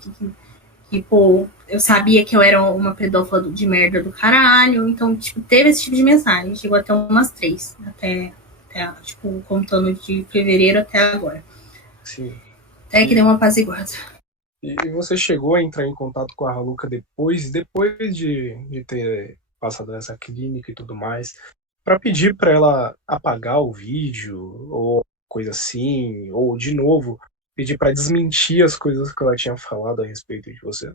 que, pô, eu sabia que eu era uma pedófila de merda do caralho. Então, tipo, teve esse tipo de mensagem. Chegou até umas 3. Até tipo, contando de fevereiro até agora. Sim. Até que deu uma apaziguada. E você chegou a entrar em contato com a Haluka depois de ter passado nessa clínica e tudo mais, para pedir para ela apagar o vídeo ou coisa assim, ou de novo pedir para desmentir as coisas que ela tinha falado a respeito de você?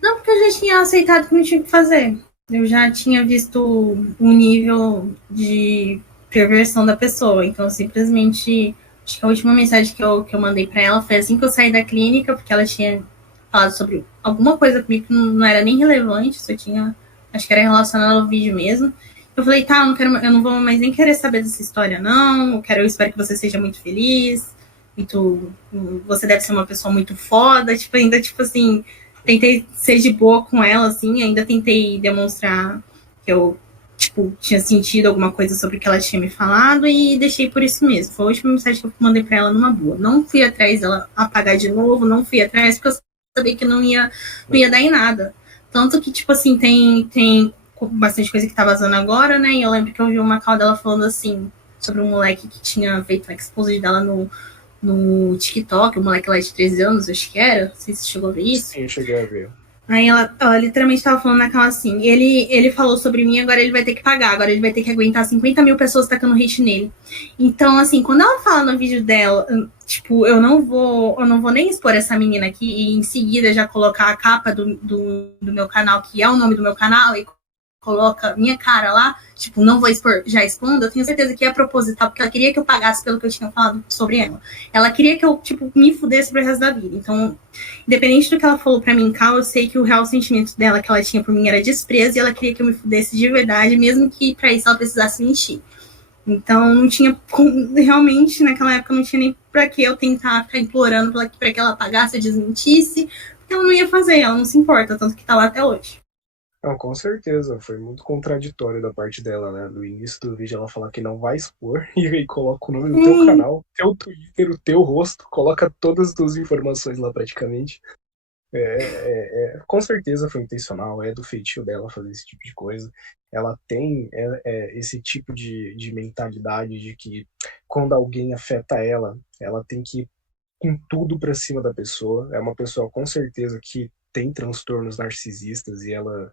Não, porque eu já tinha aceitado que não tinha o que fazer. Eu já tinha visto um nível de perversão da pessoa. Então, simplesmente, acho que a última mensagem que eu mandei para ela foi assim que eu saí da clínica, porque ela tinha falado sobre alguma coisa comigo que não era nem relevante, só tinha, acho que era relacionado ao vídeo mesmo. Eu falei, tá, eu não vou mais nem querer saber dessa história, não. Eu espero que você seja muito feliz. Você deve ser uma pessoa muito foda. Tipo, ainda, tipo assim, tentei ser de boa com ela, assim, ainda tentei demonstrar que eu, tipo, tinha sentido alguma coisa sobre o que ela tinha me falado e deixei por isso mesmo. Foi a última mensagem que eu mandei pra ela numa boa. Não fui atrás dela apagar de novo, não fui atrás, porque eu sabia que não ia dar em nada. Tanto que, tipo assim, tem bastante coisa que tá vazando agora, né? E eu lembro que eu vi uma call dela falando assim, sobre um moleque que tinha feito a expose dela no TikTok, o moleque lá de 13 anos, acho que era. Não sei se você chegou a ver isso. Sim, eu cheguei a ver. Aí ela literalmente tava falando naquela assim, ele falou sobre mim, agora ele vai ter que pagar, agora ele vai ter que aguentar 50 mil pessoas tacando hate nele. Então, assim, quando ela fala no vídeo dela, tipo, eu não vou nem expor essa menina aqui e em seguida já colocar a capa do meu canal, que é o nome do meu canal, e coloca minha cara lá, tipo, não vou expor já expondo, eu tenho certeza que é proposital, porque ela queria que eu pagasse pelo que eu tinha falado sobre ela. Ela queria que eu, tipo, me fudesse pro resto da vida. Então, independente do que ela falou pra mim, Cal, eu sei que o real sentimento dela que ela tinha por mim era desprezo e ela queria que eu me fudesse de verdade, mesmo que pra isso ela precisasse mentir. Então, não tinha, realmente, naquela época, não tinha nem pra que eu tentar ficar implorando pra que ela pagasse ou desmentisse, porque ela não ia fazer, ela não se importa, tanto que tá lá até hoje. Não, com certeza, foi muito contraditório da parte dela, né? No início do vídeo ela fala que não vai expor e aí coloca o nome do teu canal, teu Twitter, o teu rosto, coloca todas as tuas informações lá praticamente. Com certeza foi intencional, é do feitio dela fazer esse tipo de coisa. Ela tem esse tipo de mentalidade de que quando alguém afeta ela tem que ir com tudo pra cima da pessoa. É uma pessoa com certeza que tem transtornos narcisistas e ela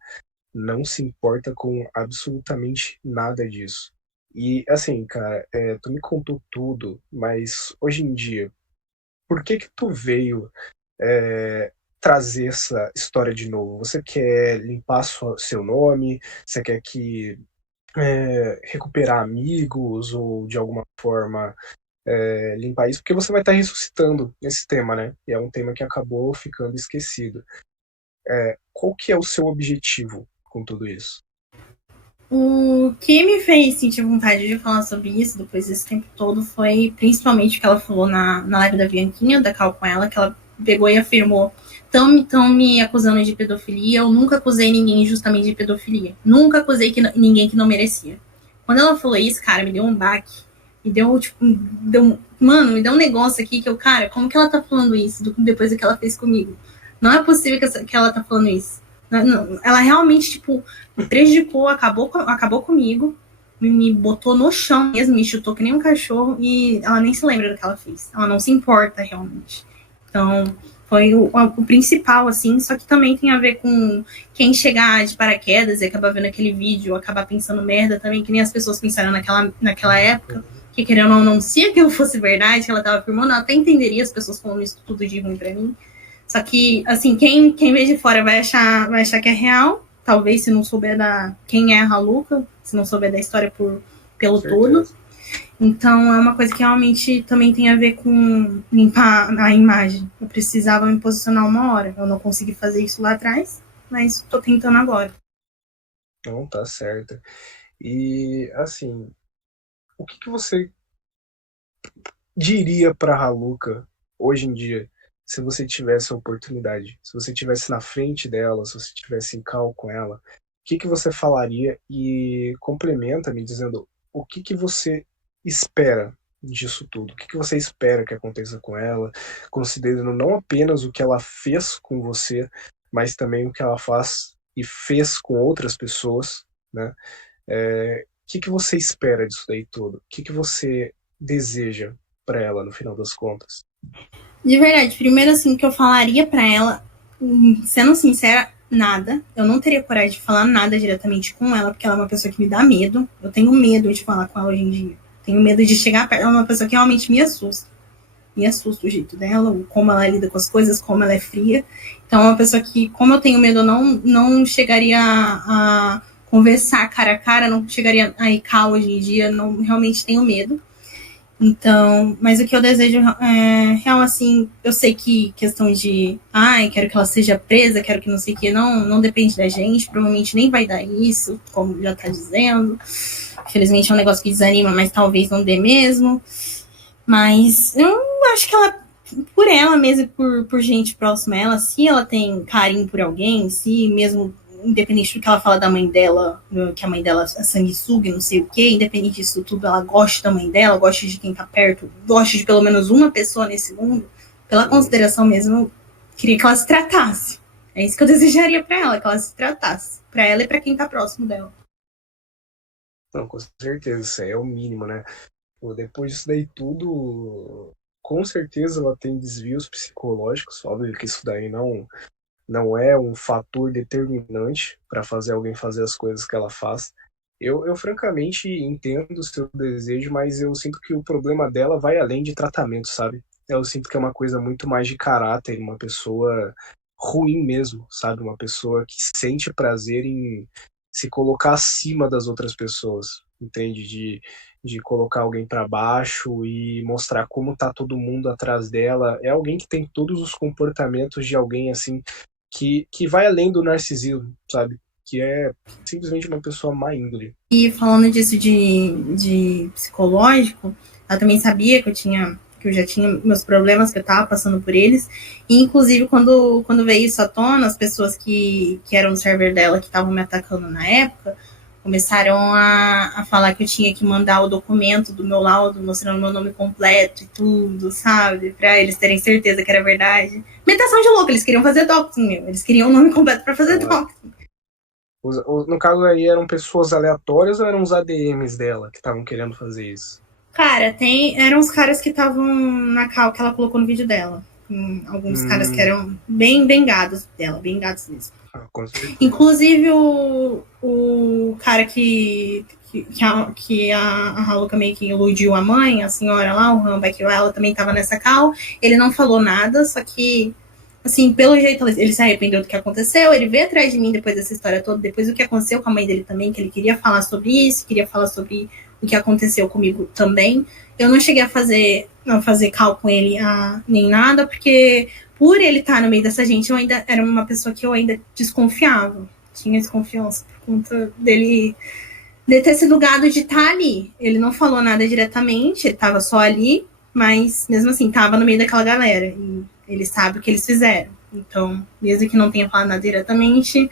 não se importa com absolutamente nada disso. E assim, cara, tu me contou tudo, mas hoje em dia, por que que tu veio trazer essa história de novo? Você quer limpar seu nome? Você quer que recuperar amigos ou de alguma forma limpar isso, porque você vai estar ressuscitando esse tema, né? E é um tema que acabou ficando esquecido. Qual que é o seu objetivo com tudo isso? O que me fez sentir vontade de falar sobre isso depois desse tempo todo foi principalmente o que ela falou na live da Bianquinha, da Cal com ela, que ela pegou e afirmou: estão me acusando de pedofilia, eu nunca acusei ninguém justamente de pedofilia. Nunca acusei ninguém que não merecia. Quando ela falou isso, cara, me deu um baque. Me deu, tipo, mano, me deu um negócio aqui que eu, cara, como que ela tá falando isso depois do que ela fez comigo? Não é possível que ela tá falando isso. Não, ela realmente, tipo, me prejudicou, acabou comigo, me botou no chão mesmo, me chutou que nem um cachorro e ela nem se lembra do que ela fez. Ela não se importa realmente. Então, foi o principal, assim, só que também tem a ver com quem chegar de paraquedas e acabar vendo aquele vídeo, acabar pensando merda também, que nem as pessoas pensaram naquela época, que querendo ou não, se aquilo fosse verdade, que ela tava afirmando, ela até entenderia as pessoas falando isso tudo de ruim pra mim. Só que, assim, quem vê de fora vai achar que é real. Talvez se não souber quem é a Haluka, se não souber da história pelo todo. Então, é uma coisa que realmente também tem a ver com limpar a imagem. Eu precisava me posicionar uma hora. Eu não consegui fazer isso lá atrás, mas tô tentando agora. Não, tá certo. E, assim, o que você diria pra Haluka hoje em dia, se você tivesse a oportunidade, se você estivesse na frente dela, se você estivesse em call com ela, o que você falaria? E complementa me dizendo o que você espera disso tudo, o que você espera que aconteça com ela, considerando não apenas o que ela fez com você, mas também o que ela faz e fez com outras pessoas, né? O que você espera disso daí tudo? O que você deseja para ela no final das contas? De verdade, primeiro assim, que eu falaria pra ela, sendo sincera, nada. Eu não teria coragem de falar nada diretamente com ela, porque ela é uma pessoa que me dá medo. Eu tenho medo de falar com ela hoje em dia. Tenho medo de chegar perto. Ela é uma pessoa que realmente me assusta. Me assusta o jeito dela, como ela lida com as coisas, como ela é fria. Então é uma pessoa que, como eu tenho medo, eu não chegaria a conversar cara a cara, não chegaria a ir cá hoje em dia, não realmente tenho medo. Então, mas o que eu desejo é real, assim, eu sei que questão de quero que ela seja presa, quero que não sei o que, não depende da gente, provavelmente nem vai dar isso, como já tá dizendo. Infelizmente é um negócio que desanima, mas talvez não dê mesmo. Mas eu acho que ela, por ela mesmo, por gente próxima a ela, se ela tem carinho por alguém, se mesmo independente do que ela fala da mãe dela, que a mãe dela é sanguessuga e não sei o que, independente disso tudo, ela gosta da mãe dela, gosta de quem tá perto, gosta de pelo menos uma pessoa nesse mundo, pela consideração mesmo, eu queria que ela se tratasse. É isso que eu desejaria pra ela, que ela se tratasse. Pra ela e pra quem tá próximo dela. Não, com certeza, isso aí é o mínimo, né? Depois disso daí tudo, com certeza ela tem desvios psicológicos, óbvio que isso daí não é um fator determinante para fazer alguém fazer as coisas que ela faz. Eu francamente entendo o seu desejo, mas eu sinto que o problema dela vai além de tratamento, sabe? Eu sinto que é uma coisa muito mais de caráter, uma pessoa ruim mesmo, sabe? Uma pessoa que sente prazer em se colocar acima das outras pessoas, entende? De colocar alguém para baixo e mostrar como tá todo mundo atrás dela. É alguém que tem todos os comportamentos de alguém assim que vai além do narcisismo, sabe? Que é simplesmente uma pessoa má índole. E falando disso de psicológico, ela também sabia que eu já tinha meus problemas, que eu tava passando por eles. E, inclusive, quando veio isso à tona, as pessoas que eram no server dela, que estavam me atacando na época, começaram a falar que eu tinha que mandar o documento do meu laudo, mostrando meu nome completo e tudo, sabe? Pra eles terem certeza que era verdade. Meditação de louco, eles queriam fazer doxing, meu. Eles queriam o nome completo pra fazer doxing. No caso aí, eram pessoas aleatórias ou eram os ADMs dela que estavam querendo fazer isso? Cara, eram os caras que estavam na cal que ela colocou no vídeo dela. Alguns caras que eram bem gados dela, bem gados mesmo. Inclusive o cara que a Haluka meio que iludiu a mãe, a senhora lá, o Hanbeck, ela também tava nessa cal. Ele não falou nada, só que, assim, pelo jeito ele se arrependeu do que aconteceu, ele veio atrás de mim depois dessa história toda, depois do que aconteceu com a mãe dele também, que ele queria falar sobre isso, queria falar sobre o que aconteceu comigo também. eu não cheguei a fazer call com ele nem nada, porque por ele estar no meio dessa gente, eu ainda era uma pessoa que eu ainda desconfiava. Tinha desconfiança por conta dele de ter sido gado de estar ali. Ele não falou nada diretamente, ele estava só ali, mas mesmo assim, estava no meio daquela galera. E ele sabe o que eles fizeram. Então, mesmo que não tenha falado nada diretamente,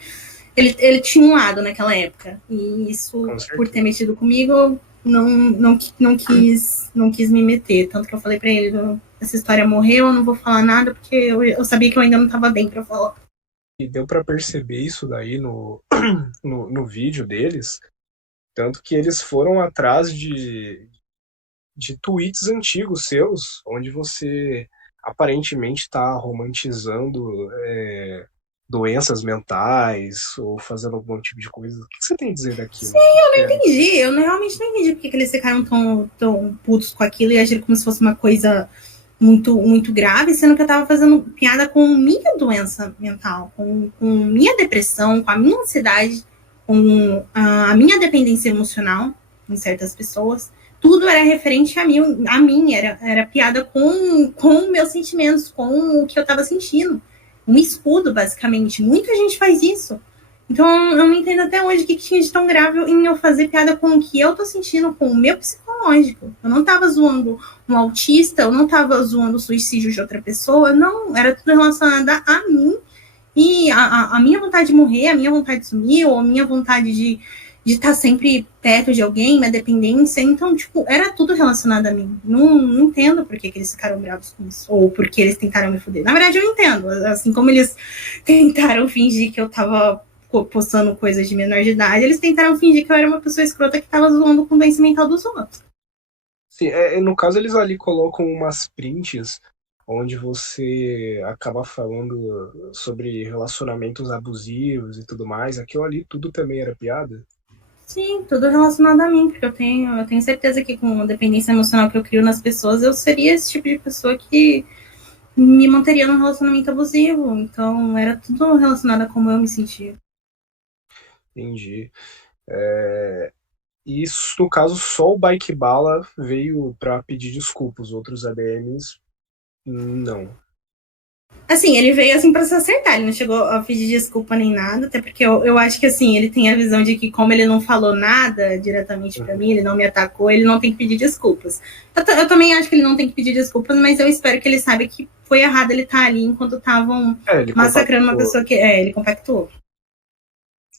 ele tinha um lado naquela época. E isso, por ter metido comigo, não quis me meter. Tanto que eu falei pra ele, essa história morreu, eu não vou falar nada, porque eu sabia que eu ainda não tava bem pra falar. E deu pra perceber isso daí no vídeo deles, tanto que eles foram atrás de tweets antigos seus, onde você aparentemente está romantizando doenças mentais ou fazendo algum tipo de coisa. O que você tem a dizer daquilo? Sim, eu não entendi. Eu realmente não entendi porque eles ficaram tão putos com aquilo e agiram como se fosse uma coisa muito, muito grave, sendo que eu tava fazendo piada com minha doença mental, com minha depressão, com a minha ansiedade, com a minha dependência emocional em certas pessoas. Tudo era referente a mim era piada com meus sentimentos, com o que eu tava sentindo. Um escudo, basicamente. Muita gente faz isso. Então, eu não entendo até hoje o que tinha de tão grave em eu fazer piada com o que eu tô sentindo, com o meu psicológico. Eu não tava zoando um autista, eu não tava zoando o suicídio de outra pessoa, não. Era tudo relacionado a mim e a minha vontade de morrer, a minha vontade de sumir, ou a minha vontade de estar sempre perto de alguém, minha dependência. Então, tipo, era tudo relacionado a mim. Não entendo por que eles ficaram bravos com isso, ou por que eles tentaram me foder. Na verdade, eu entendo. Assim como eles tentaram fingir que eu tava postando coisas de menor de idade, eles tentaram fingir que eu era uma pessoa escrota que tava zoando com o doença mental dos outros. Sim, no caso eles ali colocam umas prints onde você acaba falando sobre relacionamentos abusivos e tudo mais. Aquilo ali tudo também era piada? Sim, tudo relacionado a mim, porque eu tenho certeza que com a dependência emocional que eu crio nas pessoas, eu seria esse tipo de pessoa que me manteria num relacionamento abusivo. Então, era tudo relacionado a como eu me sentia. Entendi. E isso, no caso, só o Bike Bala veio pra pedir desculpas. Os outros ADMs, não. Assim, ele veio assim pra se acertar, ele não chegou a pedir desculpa nem nada, até porque eu acho que assim, ele tem a visão de que como ele não falou nada diretamente pra mim, ele não me atacou, ele não tem que pedir desculpas. Eu também acho que ele não tem que pedir desculpas, mas eu espero que ele saiba que foi errado ele estar ali enquanto estavam massacrando uma pessoa que... ele compactuou.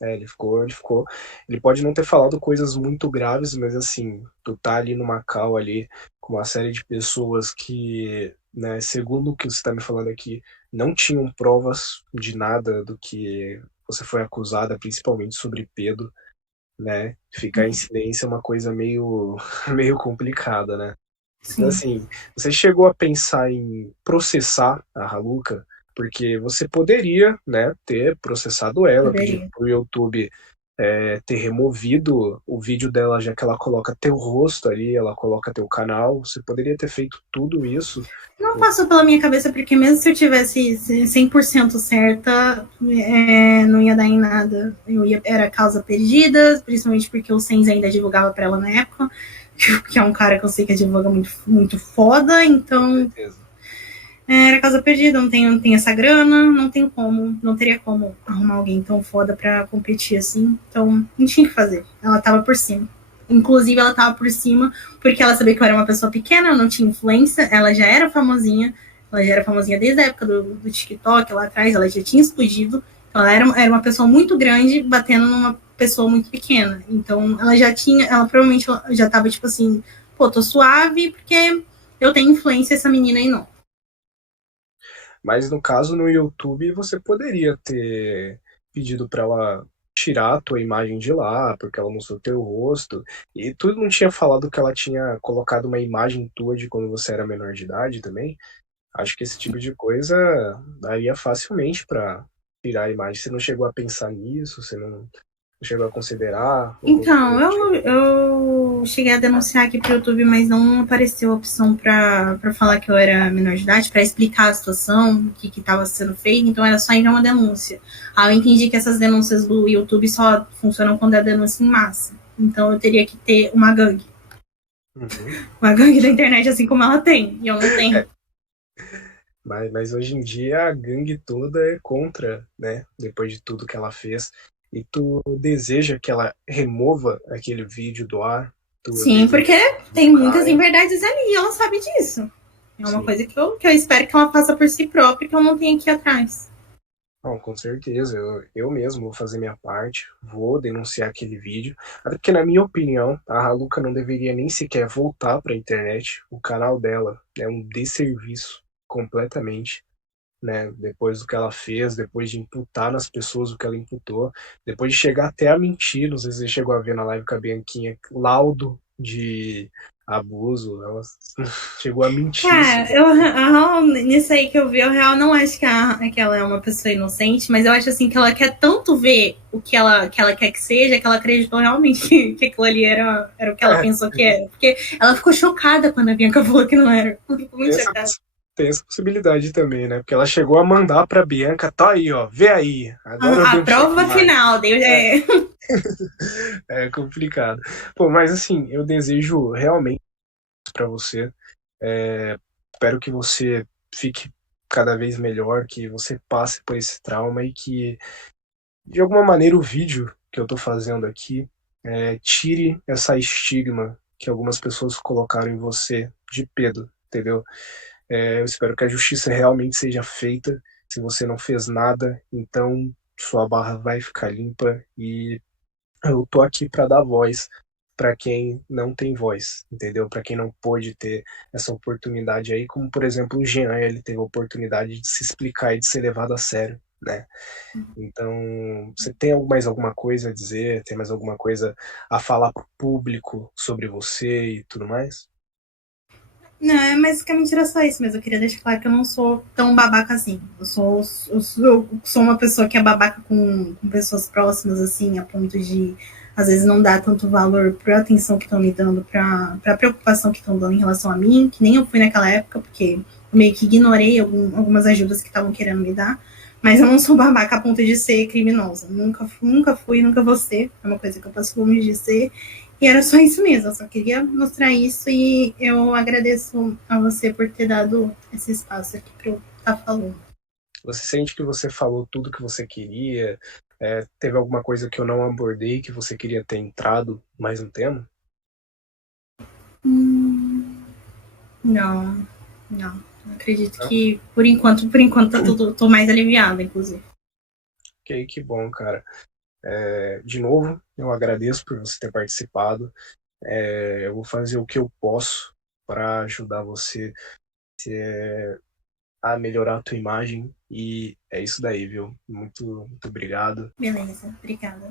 Ele ficou. Ele pode não ter falado coisas muito graves, mas assim, tu tá ali no Macau ali com uma série de pessoas que, né, segundo o que você tá me falando aqui, não tinham provas de nada do que você foi acusada, principalmente sobre Pedro, né? Ficar em silêncio é uma coisa meio, meio complicada, né? Então, assim, você chegou a pensar em processar a Raluca? Porque você poderia, né, ter processado ela, pedir pro YouTube ter removido o vídeo dela, já que ela coloca teu rosto ali, ela coloca teu canal. Você poderia ter feito tudo isso. Não passou pela minha cabeça, porque mesmo se eu tivesse 100% certa, não ia dar em nada. Era causa perdida, principalmente porque o Sens ainda divulgava pra ela na época, que é um cara que eu sei que advoga muito, muito foda, então era causa perdida, não tenho essa grana, não teria como arrumar alguém tão foda pra competir assim, então não tinha o que fazer, ela tava por cima. Inclusive, ela tava por cima porque ela sabia que eu era uma pessoa pequena, eu não tinha influência, ela já era famosinha desde a época do TikTok, lá atrás, ela já tinha explodido, então ela era uma pessoa muito grande batendo numa pessoa muito pequena, então ela provavelmente já tava tipo assim, pô, tô suave porque eu tenho influência, essa menina aí não. Mas no caso, no YouTube, você poderia ter pedido para ela tirar a tua imagem de lá, porque ela mostrou teu rosto. E tu não tinha falado que ela tinha colocado uma imagem tua de quando você era menor de idade também? Acho que esse tipo de coisa daria facilmente para tirar a imagem. Você não chegou a pensar nisso? Você não chegou a considerar? Então, eu cheguei a denunciar aqui pro YouTube, mas não apareceu a opção pra falar que eu era menor de idade, pra explicar a situação, o que estava sendo feito, então era só enviar uma denúncia. Eu entendi que essas denúncias do YouTube só funcionam quando é denúncia em massa, então eu teria que ter uma gangue. Uma gangue da internet assim como ela tem, e eu não tenho. Mas hoje em dia a gangue toda é contra, né? Depois de tudo que ela fez. E tu deseja que ela remova aquele vídeo do ar? Tu Sim, deseja porque que tem muitas caia? inverdades ali e ela sabe disso. É uma Sim. coisa que eu espero que ela faça por si própria, que eu não tenha que ir atrás. Bom, com certeza, eu mesmo vou fazer minha parte, vou denunciar aquele vídeo, até porque, na minha opinião, a Raluca não deveria nem sequer voltar para a internet. O canal dela é um desserviço completamente, né? Depois do que ela fez, depois de imputar nas pessoas o que ela imputou, depois de chegar até a mentir, não sei se você chegou a ver na live com a Bianquinha, laudo de abuso, ela chegou a mentir Cara, sobre. nisso aí que eu vi, eu real não acho que ela é uma pessoa inocente, mas eu acho assim que ela quer tanto ver o que ela quer que seja, que ela acreditou realmente que aquilo ali era o que ela É, pensou que era. Porque ela ficou chocada quando a Bianca falou que não era. Ela ficou tem muito essa, chocada. tem essa possibilidade também, né? Porque ela chegou a mandar pra Bianca, tá aí, ó, vê aí, agora eu A dei um prova checkmate. final, Deus é. É complicado. Pô, mas assim, eu desejo realmente pra você. Espero que você fique cada vez melhor, que você passe por esse trauma e que, de alguma maneira, o vídeo que eu tô fazendo aqui tire essa estigma que algumas pessoas colocaram em você de Pedro, entendeu? Eu espero que a justiça realmente seja feita. Se você não fez nada, então sua barra vai ficar limpa e eu tô aqui para dar voz para quem não tem voz, entendeu? Para quem não pôde ter essa oportunidade aí, como por exemplo o Jean, ele teve a oportunidade de se explicar e de ser levado a sério, né? Então, você tem mais alguma coisa a dizer? Tem mais alguma coisa a falar pro público sobre você e tudo mais? Não, é basicamente era só isso, mas eu queria deixar claro que eu não sou tão babaca assim. Eu sou uma pessoa que é babaca com pessoas próximas, assim, a ponto de, às vezes, não dar tanto valor pra atenção que estão me dando, pra preocupação que estão dando em relação a mim, que nem eu fui naquela época, porque eu meio que ignorei algumas ajudas que estavam querendo me dar. Mas eu não sou babaca a ponto de ser criminosa. Nunca fui, nunca vou ser. É uma coisa que eu passo longe de ser. E era só isso mesmo, eu só queria mostrar isso e eu agradeço a você por ter dado esse espaço aqui para eu estar falando. Você sente que você falou tudo que você queria? Teve alguma coisa que eu não abordei que você queria ter entrado mais no tema? Não, não. Acredito que por enquanto tô mais aliviada, inclusive. Ok, que bom, cara. De novo, eu agradeço por você ter participado. Eu vou fazer o que eu posso para ajudar você a melhorar a tua imagem e é isso daí, viu? Muito, muito obrigado. Beleza, obrigada.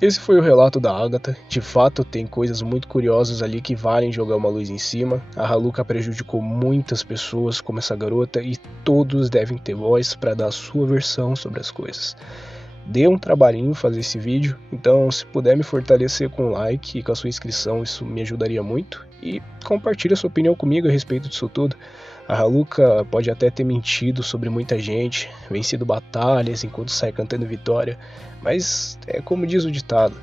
Esse foi o relato da Agatha. De fato, tem coisas muito curiosas ali que valem jogar uma luz em cima. A Raluca prejudicou muitas pessoas como essa garota e todos devem ter voz para dar a sua versão sobre as coisas. Deu um trabalhinho fazer esse vídeo, então se puder me fortalecer com um like e com a sua inscrição, isso me ajudaria muito. E compartilhe a sua opinião comigo a respeito disso tudo. A Raluca pode até ter mentido sobre muita gente, vencido batalhas enquanto sai cantando vitória, mas é como diz o ditado,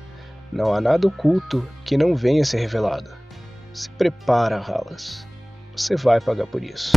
não há nada oculto que não venha a ser revelado. Se prepara, Ralas. Você vai pagar por isso.